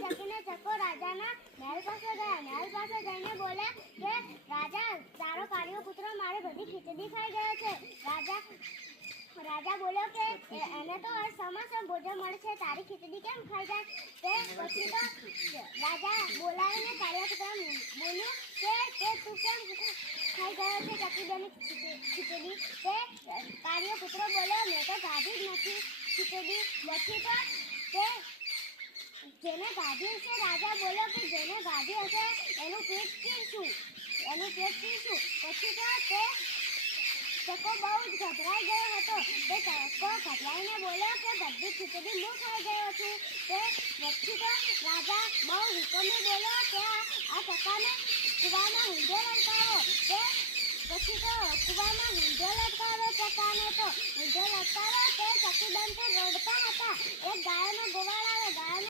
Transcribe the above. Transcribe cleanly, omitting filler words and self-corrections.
જકીને ચકો રાજાના મહેલ પાસે ગયા. મહેલ પાસે જઈને બોલ્યા કે રાજા, તારો કાળિયો પુત્ર મારી બધી ખીચડી ખાઈ ગયો છે. રાજા બોલ્યો કે એને તો સમોસા ભોજન મળે છે, તારી ખીચડી કેમ ખાઈ જાય? તે પછી તો રાજા બોલાવીને કાળિયા પુત્ર બોલ્યું કે તું કેમ ખાઈ ગયો છે ચકીબેનની ખીચડી? તે કાળિયો પુત્ર બોલ્યો, મેં તો ખાધી જ નથી ખીચડી. પછી તો તે જેને ગાધી હશે, રાજા બોલ્યો કે જેને ગાધી હશે એનું પેટ ચીરશું. પછી તો તે ચકો બહુ જ ગભરાઈ ગયો હતો. તે ચકો ગભરાઈને બોલ્યો કે બધી ખીચડી હું ખાઈ ગયો છું. તે પછી તો રાજા બહુ હુકમે બોલ્યો કે આ ચકાને કૂવામાં ઊંધો લટકાવો. તે પછી તો કૂવામાં ઊંધો લટકાવો ચકાને. તો ઊંધો લટકાવો તે ચકીબેન તો રડતા હતા. એક ગાયનો ગોવાળ આવે. ગાયને